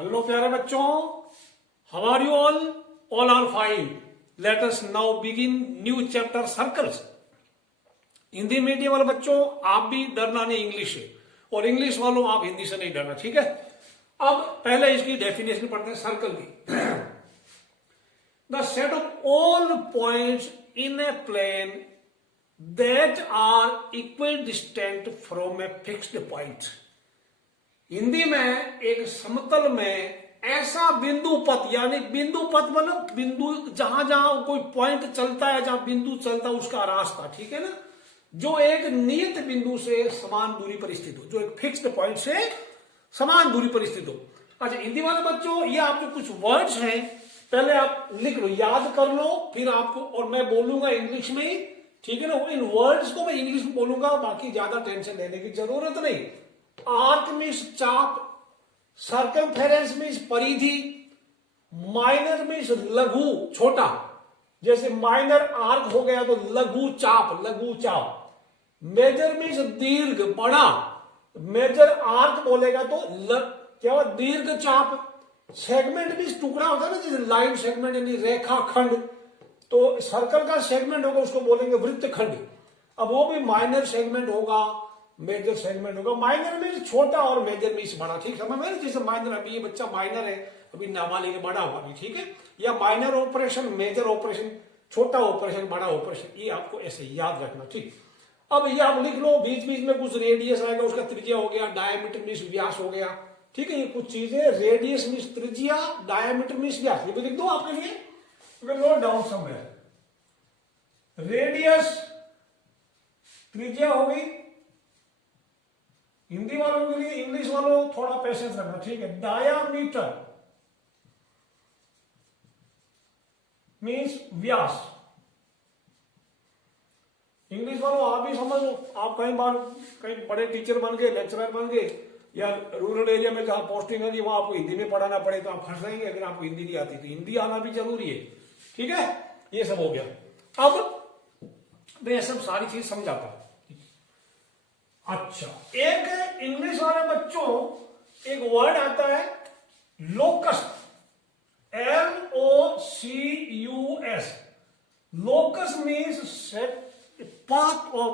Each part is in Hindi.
हेलो प्यारे बच्चों, how are you all? All are fine. Let us now begin new chapter circles. Hindi medium वाले बच्चों, आप भी डरना नहीं इंग्लिश से, और इंग्लिश वालों आप हिंदी से नहीं डरना, ठीक है? अब पहले इसकी डेफिनेशन पढ़ते हैं सर्कल की. The set of all points in a plane that are equal distant from a fixed point. Hindi में एक समतल में ऐसा बिंदु पथ, यानी बिंदु पथ मतलब बिंदु जहां जहां कोई पॉइंट चलता है, जहां बिंदु चलता है उसका रास्ता, ठीक है ना, जो एक नियत बिंदु से समान दूरी पर स्थित हो, जो एक फिक्स्ड पॉइंट से समान दूरी पर स्थित हो. अच्छा हिंदी वाले बच्चों, ये आप जो कुछ वर्ड्स हैं पहले आप लिख लो, याद कर लो, फिर आपको, और मैं बोलूंगा इंग्लिश में ही, ठीक है ना. इन वर्ड्स को मैं इंग्लिश में बोलूंगा, बाकी ज्यादा टेंशन लेने की जरूरत नहीं. आर्क मीन्स चाप, सर्कमफेरेंस मीन्स परिधि, माइनर मीन्स लघु छोटा, जैसे माइनर आर्क हो गया तो लघु चाप, लघु चाप. मेजर मीन्स दीर्घ बड़ा, मेजर आर्क बोलेगा तो क्या हुआ, दीर्घ चाप. सेगमेंट मीन्स टुकड़ा होता है ना, जैसे लाइन सेगमेंट यानी रेखा खंड, तो सर्कल का सेगमेंट होगा उसको बोलेंगे वृत्त खंड. अब वो भी माइनर सेगमेंट होगा, मेजर सेगमेंट होगा. माइनर में छोटा और मेजर में बड़ा, ठीक समझ में? जैसे माइनर, अभी ये बच्चा माइनर है, अभी नाबालिग बड़ा हुआ भी, ठीक है. या माइनर ऑपरेशन, मेजर ऑपरेशन, छोटा ऑपरेशन, बड़ा ऑपरेशन, ये आपको ऐसे याद रखना, ठीक. अब ये आप लिख लो, बीच बीच में कुछ रेडियस आएगा, उसका त्रिज्या हो गया, डायमीटर मीन्स व्यास हो गया, ठीक है. ये कुछ चीजें, रेडियस मीन्स त्रिज्या, डायमीटर मीन्स व्यास, ये भी लिख दो आपके लिए. Note down somewhere. रेडियस त्रिज्या हो गई हिंदी वालों के लिए, इंग्लिश वालों थोड़ा पेशेंस रखना, ठीक है. डायामीटर मीन्स व्यास. इंग्लिश वालों आप भी समझ लो, आप कई बार कहीं बड़े टीचर बन गए, लेक्चरर बन गए, या रूरल एरिया में जहां पोस्टिंग है वहां आपको हिंदी में पढ़ाना पड़े तो आप फंस जाएंगे. अगर आपको हिंदी नहीं आती तो हिंदी आना भी जरूरी है, ठीक है. ये सब हो गया. अब मैं सब सारी चीज समझाता हूं. अच्छा, एक इंग्लिश वाले बच्चों एक वर्ड आता है locus, LOCUS. Locus means path of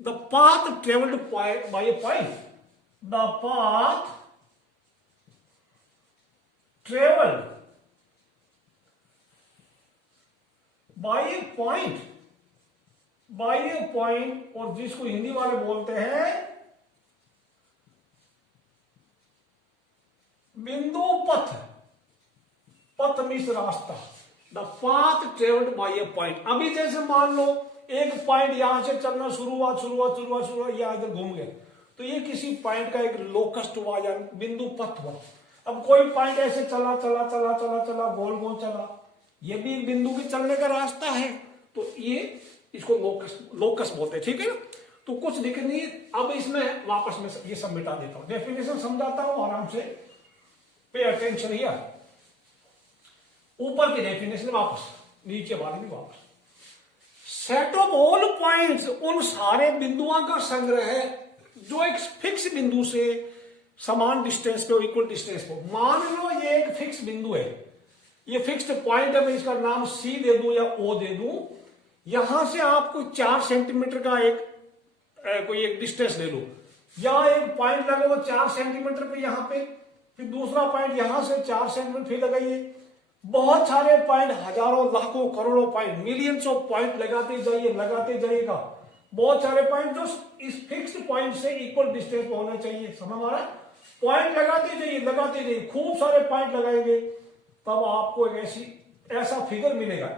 the path traveled by a point. The path traveled by a point, by a point, और जिसको हिंदी वाले बोलते हैं बिंदु पथ. पथ मीन्स रास्ता. The path travelled by A point. अभी जैसे मान लो एक पॉइंट यहां से चलना शुरुआत या इधर घूम गया, तो ये किसी पॉइंट का एक लोकस्ट हुआ या बिंदु पथ हुआ. अब कोई पॉइंट ऐसे चला गोल गोल चला, ये भी बिंदु के चलने का रास्ता है, तो ये इसको लोकस बोलते हैं, ठीक है ना. तो कुछ दिक्कत नहीं है. अब इसमें वापस में ये सब मिटा देता हूं, डेफिनेशन समझाता हूं आराम से, पे अटेंशन हियर. ऊपर की डेफिनेशन वापस, नीचे वाली भी वापस. सेट ऑफ ऑल पॉइंट्स, उन सारे बिंदुओं का संग्रह है जो एक फिक्स बिंदु से समान डिस्टेंस पे, इक्वल डिस्टेंस पे. मान लो ये एक फिक्स बिंदु है, ये फिक्स्ड पॉइंट है, मैं इसका नाम सी दे दूं या ओ दे दूं. यहां से आपको 4 सेंटीमीटर का कोई एक डिस्टेंस ले लो, यहां एक पॉइंट लगा वो 4 सेंटीमीटर पे, यहां पे फिर दूसरा पॉइंट यहां से 4 सेंटीमीटर फिर लगाइए. बहुत सारे पॉइंट, हजारों लाखों करोड़ों पॉइंट, मिलियंस ऑफ पॉइंट लगाते जाइएगा. बहुत सारे पॉइंट जो इस फिक्स्ड पॉइंट से इक्वल डिस्टेंस पे होना चाहिए. समझ आ रहा है? पॉइंट लगाते जाइए, खूब सारे पॉइंट लगाएंगे, तब आपको एक ऐसा फिगर मिलेगा.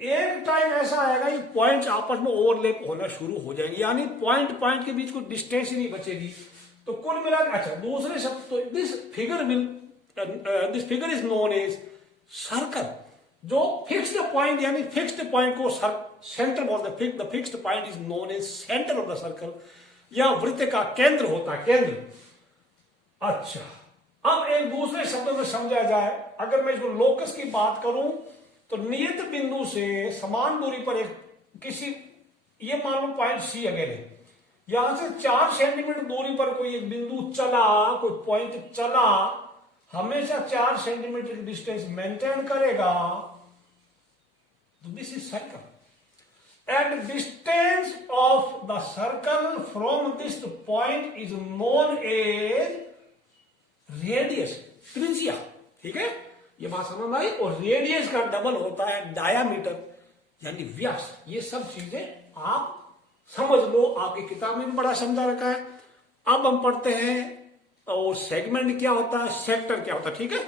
एक टाइम ऐसा आएगा कि पॉइंट्स आपस में ओवरलैप होना शुरू हो जाएंगे, यानी पॉइंट के बीच कोई डिस्टेंस ही नहीं बचेगी. तो कुल मिलाकर, अच्छा दूसरे शब्द, तो this figure is known as circle. जो फिक्स्ड पॉइंट, यानी फिक्स्ड पॉइंट को सेंटर बोलते हैं. The fixed point is known as centre of the circle, या वृत्त का केंद्र होता है, केंद्र. अच्छा, अब एक दूसरे शब्दों में समझा जाए, अगर मैं इसको लोकस की बात करूं तो नियत बिंदु से समान दूरी पर एक किसी, ये मान लो पॉइंट सी अगेन है, यहां से 4 सेंटीमीटर दूरी पर कोई एक बिंदु चला, कोई पॉइंट चला, हमेशा 4 सेंटीमीटर की डिस्टेंस मेंटेन करेगा, तो this is circle. And distance of the circle from this point is known as radius, त्रिज्या। ठीक है, ये बात समझ में आई। और रेडियस का डबल होता है डायामीटर यानी व्यास। ये सब चीजें आप समझ लो, आपकी किताब में भी बड़ा समझा रखा है। अब हम पढ़ते हैं और सेगमेंट क्या होता है, सेक्टर क्या होता है। ठीक है,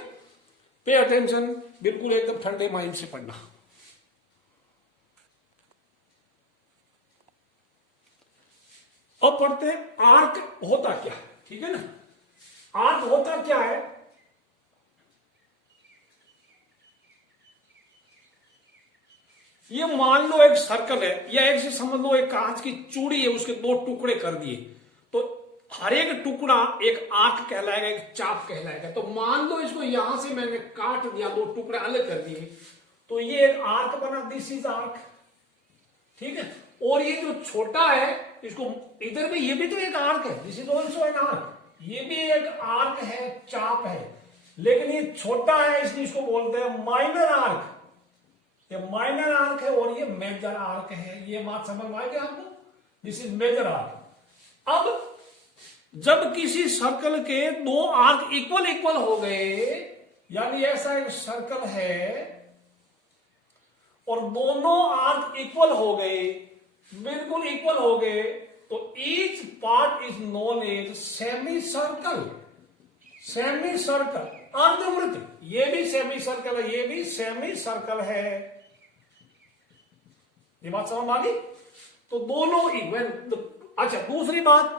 पे अटेंशन, बिल्कुल एकदम ठंडे माइंड से पढ़ना। अब पढ़ते हैं आर्क होता क्या है। ठीक है ना, आर्क होता क्या है। ये मान लो एक सर्कल है, या एक से समझ लो एक कांच की चूड़ी है, उसके 2 टुकड़े कर दिए, तो हर एक टुकड़ा एक आर्क कहलाएगा, एक चाप कहलाएगा। तो मान लो इसको यहां से मैंने काट दिया, 2 टुकड़े अलग कर दिए, तो ये एक आर्क बना, दिस इज आर्क। ठीक है, और ये जो छोटा है, इसको इधर भी, ये भी तो एक आर्क है, this is also an arc. ये भी एक आर्क है, चाप है, लेकिन ये छोटा है, इसलिए इसको बोलते हैं माइनर आर्क। ये माइनर आर्क है और ये मेजर आर्क है। ये बात समझ में आ गया आपको, दिस इज मेजर आर्क। अब जब किसी सर्कल के 2 आर्क इक्वल इक्वल हो गए, यानी ऐसा एक सर्कल है और दोनों आर्क इक्वल हो गए, बिल्कुल इक्वल हो गए, तो each part is known as semi circle. Semi circle, अर्धवृत्त, ये भी सेमी सर्कल है, ये भी सेमी सर्कल है। ये बात समझ आ गई। तो दोनों इक्वल। अच्छा, दूसरी बात,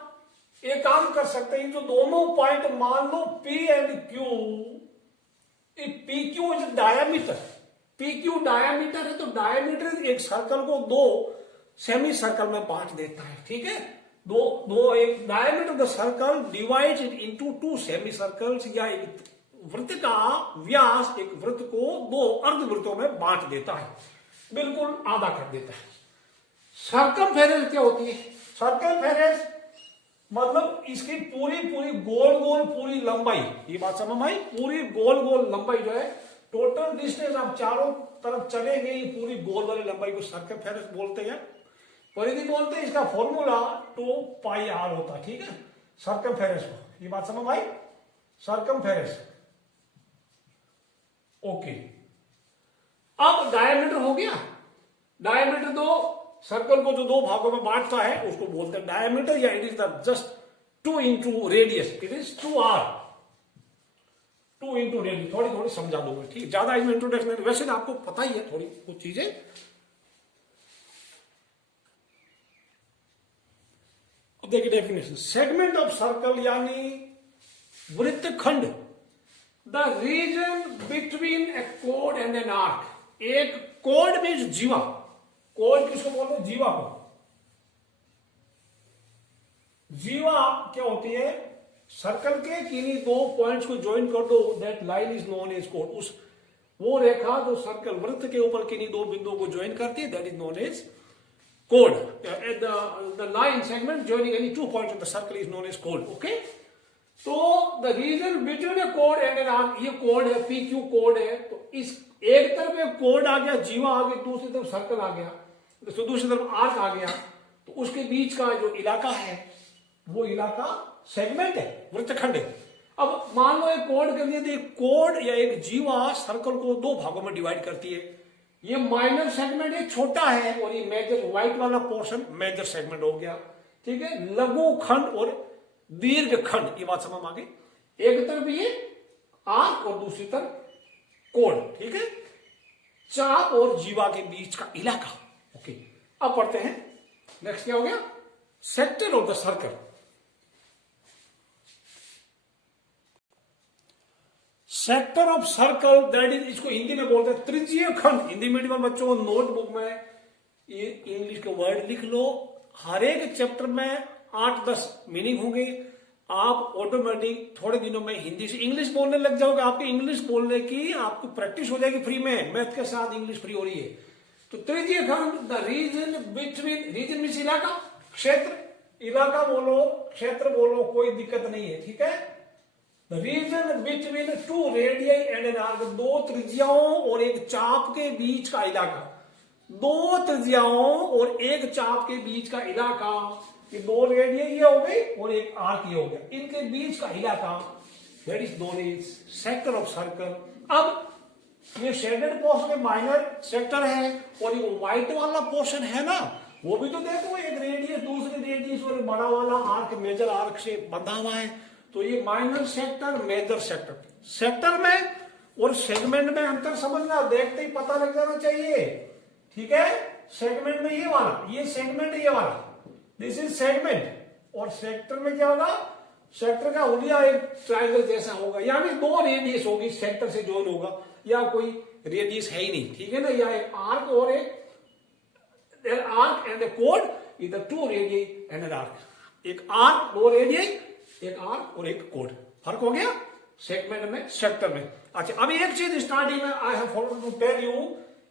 एक काम कर सकते हैं, जो दोनों पॉइंट मान लो P and Q, PQ is diameter, PQ diameter है, तो डायामीटर एक सर्कल को 2 सेमी सर्कल में बांट देता है। ठीक है, दो एक diameter of the circle divides it into 2 semi circles, या एक वृत्त का व्यास एक वृत्त को 2 अर्धवृत्तों में बांट देता है, बिल्कुल आधा कर देता है। सर्कमफेरेंस क्या होती है? सर्कमफेरेंस मतलब इसकी पूरी पूरी गोल गोल पूरी लंबाई, ये बात समझ में आई, पूरी गोल गोल लंबाई जो है, टोटल डिस्टेंस आप चारों तरफ चलेंगे, ये पूरी गोल वाली लंबाई को सर्कमफेरेंस बोलते हैं, परिधि बोलते हैं। इसका फॉर्मूला 2πr होता है। ठीक है, सर्कमफेरेंस को, ये बात समझ में आई, सर्कमफेरेंस। ओके, अब डायमीटर हो गया। डायमीटर दो सर्कल को जो 2 भागों में बांटता है उसको बोलते हैं डायमीटर, या it is the just 2 into radius, it is 2r, 2 into radius. थोड़ी थोड़ी समझा दूंगा, ठीक, ज्यादा इसमें इंट्रोडक्शन, वैसे तो आपको पता ही है थोड़ी कुछ चीजें। अब देखिए डेफिनेशन, सेगमेंट ऑफ सर्कल यानी वृत्तखंड, द रीजन बिटवीन ए कोड एंड एन आर्क। एक कोड मीन्स जीवा, कोड किसको बोलते हैं? जीवा को। जीवा क्या होती है? सर्कल के किन्हीं 2 पॉइंट्स को ज्वाइन कर दो, that line is known as कोड। उस वो रेखा जो सर्कल वृत्त के ऊपर किन्हीं 2 बिंदुओं को ज्वाइन करती है, दैट इज नोन एज कोड। The line segment joining any 2 points of the circle is known as कोड। ओके, तो द रीजन बिटवीन ए कोड एंड एन आर्क, ये कोड है, PQ कोड है, तो इस एक तरफ एक कोड आ गया, जीवा आ गया, दूसरी तरफ सर्कल आ गया, तो दूसरी तरफ आर्क आ गया, तो उसके बीच का जो इलाका है वो इलाका सेगमेंट है, वृत्तखंड है। अब मान लो एक कोड कर दिया, तो एक कोड या एक जीवा सर्कल को 2 भागों में डिवाइड करती है। ये माइनर सेगमेंट है, छोटा है, और ये मेजर, व्हाइट वाला पोर्शन मेजर सेगमेंट हो गया। ठीक है, लघु खंड और दीर्घ खंड, ये बात समझ में आ गई। एक तरफ ये आर्क और दूसरी तरफ कोड। ठीक है, चाप और जीवा के बीच का इलाका। ओके, अब पढ़ते हैं नेक्स्ट क्या हो गया? Sector of the circle. Sector of circle that is, इसको हिंदी में बोलते हैं त्रिज्यीय खंड। हिंदी मीडियम बच्चों को नोटबुक में ये इंग्लिश के वर्ड लिख लो, हर एक चैप्टर में 8-10 मीनिंग होंगे। आप ऑटोमेटिक थोड़े दिनों में हिंदी से इंग्लिश बोलने लग जाओगे, आपकी इंग्लिश बोलने की आपको प्रैक्टिस हो जाएगी फ्री में, मैथ के साथ इंग्लिश फ्री हो रही है। तो त्रिज्यीय खंड, the region between, region means इलाका, क्षेत्र, इलाका बोलो, क्षेत्र बोलो, कोई दिक्कत नहीं है, ठीक है। The region between two radii and an arc, दो त्रिज्याओं और एक चाप के बीच का इलाका, दो त्रिज्याओं और एक चाप के बीच का इलाका, ये दो रेडियाई ये हो गई और एक आर्क ये हो गया, इनके बीच का इलाका, that is known as sector of circle. अब ये शेडेड पोर्शन में माइनर सेक्टर है और ये व्हाइट वाला पोर्शन है ना, वो भी तो देखो एक रेडियस दूसरे रेडियस और बड़ा वाला आर्क मेजर आर्क से बंधा हुआ है, तो ये minor sector major sector, sector में और सेगमेंट में अंतर समझना, देखते ही पता लग जाना चाहिए, ठीक है। सेगमेंट में ये वाला, ये सेगमेंट ये वाला, दिस इज सेगमेंट, और सेक्टर में क्या होगा, सेक्टर का हुलिया एक ट्रायंगल जैसा होगा, यानी दो रेडियस होगी, सेक्टर से ज्वाइन होगा, या कोई रेडियस है ही नहीं, ठीक है ना, या एक आर्क और एक आर्क एंड ए कोड, इधर to radii and an arc, एक आर्क दो रेडियई, एक आर्क और एक कोड, फर्क हो गया सेगमेंट में सेक्टर में। अच्छा, अभी एक चीज स्टार्टिंग में I have forgotten to tell you,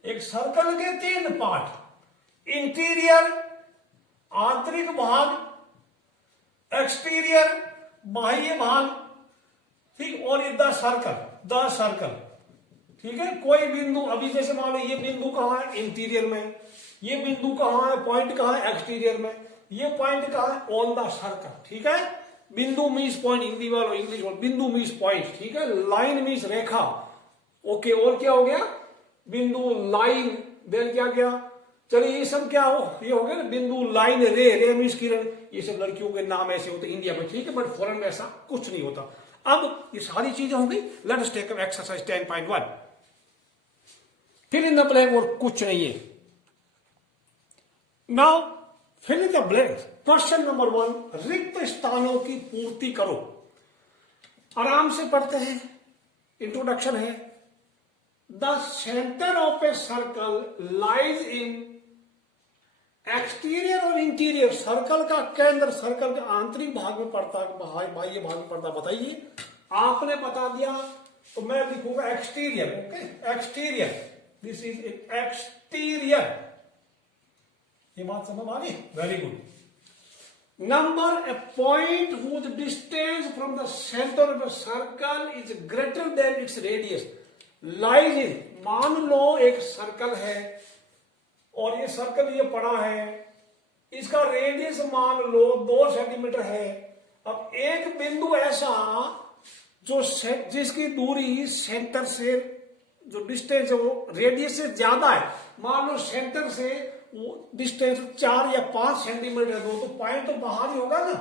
एक सर्कल के तीन पार्ट, इंटीरियर आंतरिक भाग, एक्सटीरियर बाह्य भाग, ठीक, और द सर्कल, ठीक है। कोई बिंदु, अभी जैसे मान लो ये बिंदु कहां है, इंटीरियर में, ये बिंदु कहां है, पॉइंट कहां है, एक्सटीरियर में, ये पॉइंट कहां है, ऑन द सर्कल, ठीक है। बिंदु मीन्स पॉइंट, हिंदी वालों इंग्लिश वालों, बिंदु मीन्स पॉइंट, ठीक है। लाइन मीन्स रेखा, ओके, और क्या हो गया, बिंदु लाइन, देन क्या गया, चलिए ये सब क्या हो, ये हो गया ना बिंदु लाइन, रे मीन्स किरण, ये सब लड़कियों के नाम ऐसे होते इंडिया में, ठीक है, बट फॉरेन में ऐसा कुछ नहीं होता। अब ये सारी चीजें हो गई, let us take exercise 10.1, fill in the blank, और कुछ नहीं है। Now fill in the blank, question number 1, रिक्त स्थानों की पूर्ति करो। आराम से पढ़ते हैं, इंट्रोडक्शन है। The centre of a circle lies in exterior और इंटीरियर, सर्कल का केंद्र सर्कल के आंतरिक भाग में पड़ता है, बाह्य भाग में पड़ता, बताइए। आपने बता दिया तो मैं लिखूंगा exterior, okay, exterior, this is exterior, ये बात समझ आ गई, very good. Number, a point whose distance from the centre of the circle is greater than its radius lies in, मान लो एक सर्कल है और ये सर्कल ये पड़ा है, इसका रेडियस मान लो 2 सेंटीमीटर है। अब एक बिंदु ऐसा जो जिसकी दूरी सेंटर से, जो डिस्टेंस है वो रेडियस से ज्यादा है, मान लो सेंटर से वो डिस्टेंस 4 या 5 सेंटीमीटर है, तो पॉइंट तो बाहर ही होगा ना,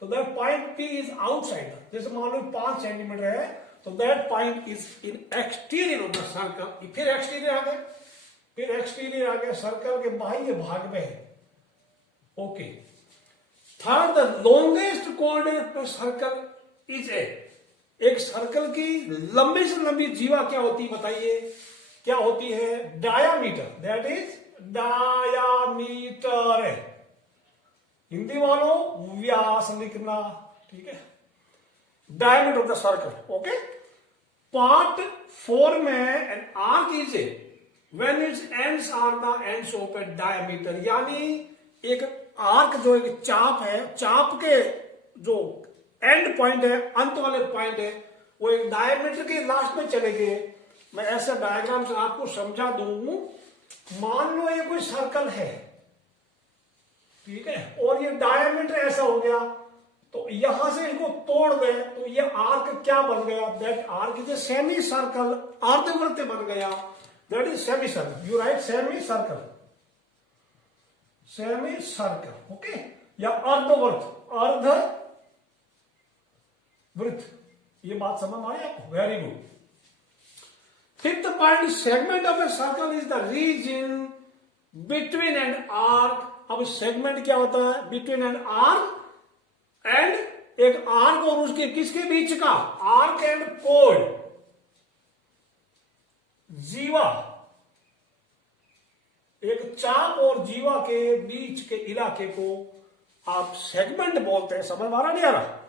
तो that point P is outside, जैसे मान लो 5 सेंटीमीटर है, तो that point is in exterior of the circle, फिर एक्सटीरियर आ गया, फिर एक्सटीरियर आ गया, सर्कल के बाह्य भाग में है, okay. Third, the longest coordinate of circle is ए, एक सर्कल की लंबी से लंबी जीवा क्या होती है, बताइए क्या होती है, डायामीटर, दैट इज डायामीटर है, हिंदी वालों व्यास लिखना, ठीक है, diameter of the circle, okay. Part 4 में an arc is a when its ends are the ends of a diameter, यानी एक आर्क जो एक चाप है, चाप के जो एंड पॉइंट है, अंत वाले पॉइंट है, वो एक डायमीटर के लास्ट में चले गए। मैं ऐसा डायग्राम से आपको समझा दूं, मान लो ये कोई सर्कल है, ठीक है, और ये डायमीटर ऐसा हो गया, तो यहां से इसको तोड़ दे तो ये आर्क क्या बन गया, that arc is a semi circle, अर्धवृत्त बन गया, that is semi circle, you write semi circle, semi circle, okay, या अर्धवृत्त, अर्ध वृत्त, ये बात समझ में आई आपको, very good. Fifth point, segment of a circle is the region between an arc. अब सेगमेंट क्या होता है, बिटवीन एन आर्क एंड, एक आर्क और उसके किसके बीच का, आर्क एंड कोड, जीवा, एक चाप और जीवा के बीच के इलाके को आप सेगमेंट बोलते हैं, समझ में आ रहा नहीं आ रहा।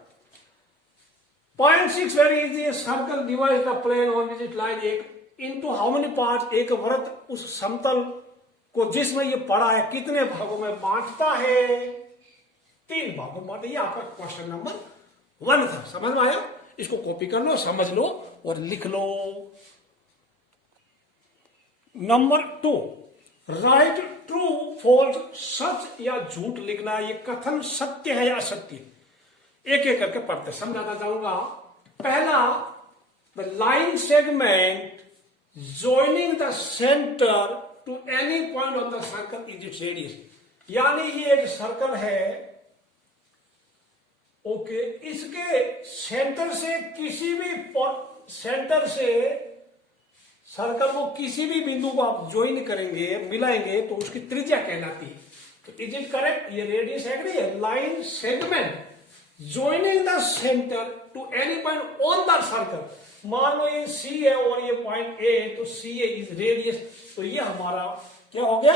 Point 6 very easy, circle divide the plane on which it lies into how many parts, एक वृत्त उस समतल को जिसमें ये पड़ा है कितने भागों में बांटता है, 3 भागों में बांटे। ये आपका क्वेश्चन नंबर 1 था। समझ में आया? इसको कॉपी कर लो, समझ लो और लिख लो। नंबर 2, राइट ट्रू फॉल्स, सच या झूठ लिखना। ये कथन सत्य है या असत्य, एक एक करके पढ़ते समझाना चाहूंगा। पहला, the line segment joining the center to any point on the circle is its radius। यानी ये एक सर्कल है, ओके, इसके सेंटर से किसी भी सेंटर से सर्कल को किसी भी बिंदु को आप ज्वाइन करेंगे, मिलाएंगे, तो उसकी त्रिज्या कहलाती है। तो इज इट करेक्ट? ये रेडियस एग्री है। Line segment joining the centre to any point on the circle. मान लो ये सी है और ये पॉइंट ए, तो सी ए इज रेडियस। तो ये हमारा क्या हो गया?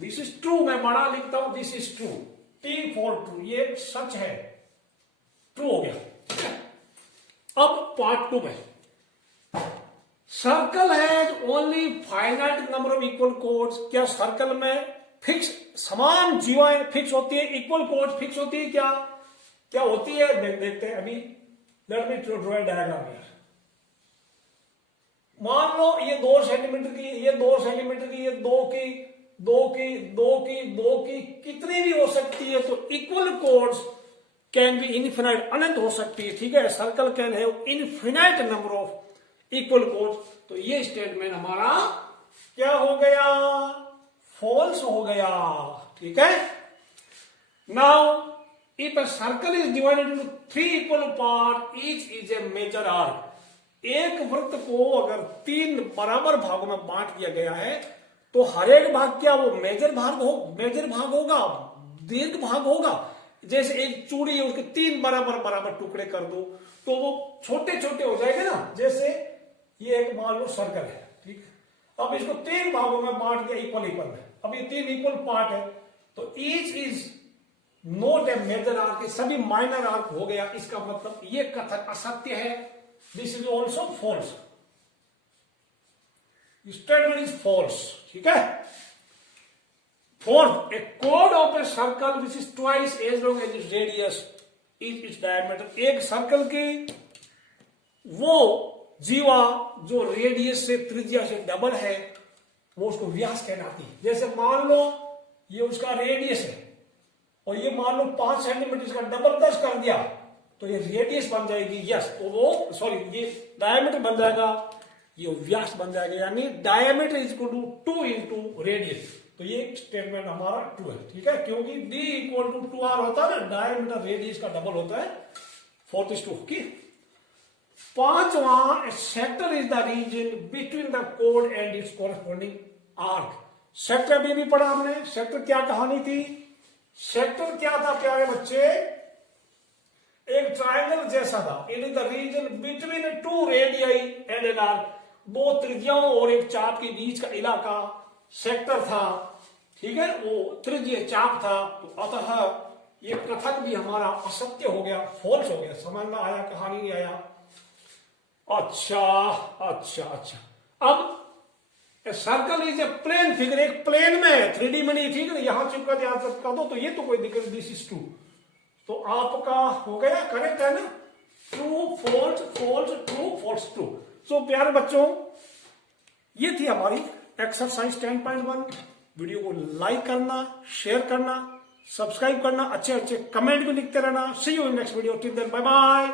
This is true. मैं बड़ा लिखता हूं, this is true. T for true, ये सच है, ट्रू हो गया। अब पार्ट 2 में, circle has only finite number of equal codes. क्या सर्कल में फिक्स समान जीवाएं फिक्स होती है, इक्वल कोड्स फिक्स होती है? क्या होती है? देखते हैं अभी। Let me draw diagram here. मान लो ये 2 सेंटीमीटर की, ये 2 सेंटीमीटर की, ये 2 की, 2 की, 2 की, 2 की, कितनी भी हो सकती है। तो equal chords can be infinite, अनंत हो सकती है। ठीक है, circle can have infinite number of equal chords. तो ये स्टेटमेंट हमारा क्या हो गया? फॉल्स हो गया। ठीक है। Now if a circle is divided into 3 equal part, each is a major arc. एक वृत्त को अगर 3 बराबर भागों में बांट दिया गया है, तो हर एक भाग क्या वो मेजर भाग होगा, दीर्घ भाग होगा। जैसे एक चूड़ी है, उसके 3 बराबर टुकड़े कर दो तो वो छोटे छोटे हो जाएंगे ना। जैसे ये एक मान लो सर्कल है, ठीक। अब इसको 3 भागों में बांट दिया इक्वल में। अब ये 3 इक्वल पार्ट है, तो each is not a major arc, सभी माइनर आर्क हो गया। इसका मतलब ये कथन असत्य है। This is also false. Statement is false. ठीक है। फोर्थ, ए कोड of a circle which is twice as long as its radius is its diameter. एक सर्कल की वो जीवा जो रेडियस से, त्रिज्या से डबल है, वो उसको व्यास कहलाती है। जैसे मान लो ये उसका रेडियस है और ये मान लो 5 सेंटीमीटर, इसका डबल 10 कर दिया तो ये रेडियस बन जाएगी। यस, तो वो सॉरी ये डायमीटर बन जाएगा, ये व्यास बन जाएगा। यानी diameter is equal to 2 into radius. तो ये स्टेटमेंट हमारा ट्रू है। ठीक है, क्योंकि d इक्वल टू 2r होता है ना, डायमीटर रेडियस का डबल होता है। 4th is 2 की। 5वां, sector is the region between the कोड and its corresponding arc. Sector भी पढ़ा हमने। सेक्टर क्या कहानी थी? सेक्टर क्या था प्यारे बच्चे? एक ट्रायंगल जैसा था। It is the region between 2 radii and an arc. 2 त्रिज्याओं और एक चाप के बीच का इलाका सेक्टर था। ठीक है, वो त्रिज्यीय चाप था। तो अतः ये कथन भी हमारा असत्य हो गया, फॉल्स हो गया। समझ में आया? कहानी नहीं आया? अच्छा। अब circle is a plane figure, एक प्लेन में 3D में नहीं, ठीक है, यहां चिपका दिया, चिपका दो, तो ये तो कोई दिक्कत। This is true. तो आपका हो गया, करेक्ट है ना? True false, false true, false true. So प्यारे बच्चों, ये थी हमारी एक्सरसाइज 10.1। वीडियो को लाइक करना, शेयर करना, सब्सक्राइब करना, अच्छे कमेंट भी लिखते रहना। See you in next video. Till then, bye bye.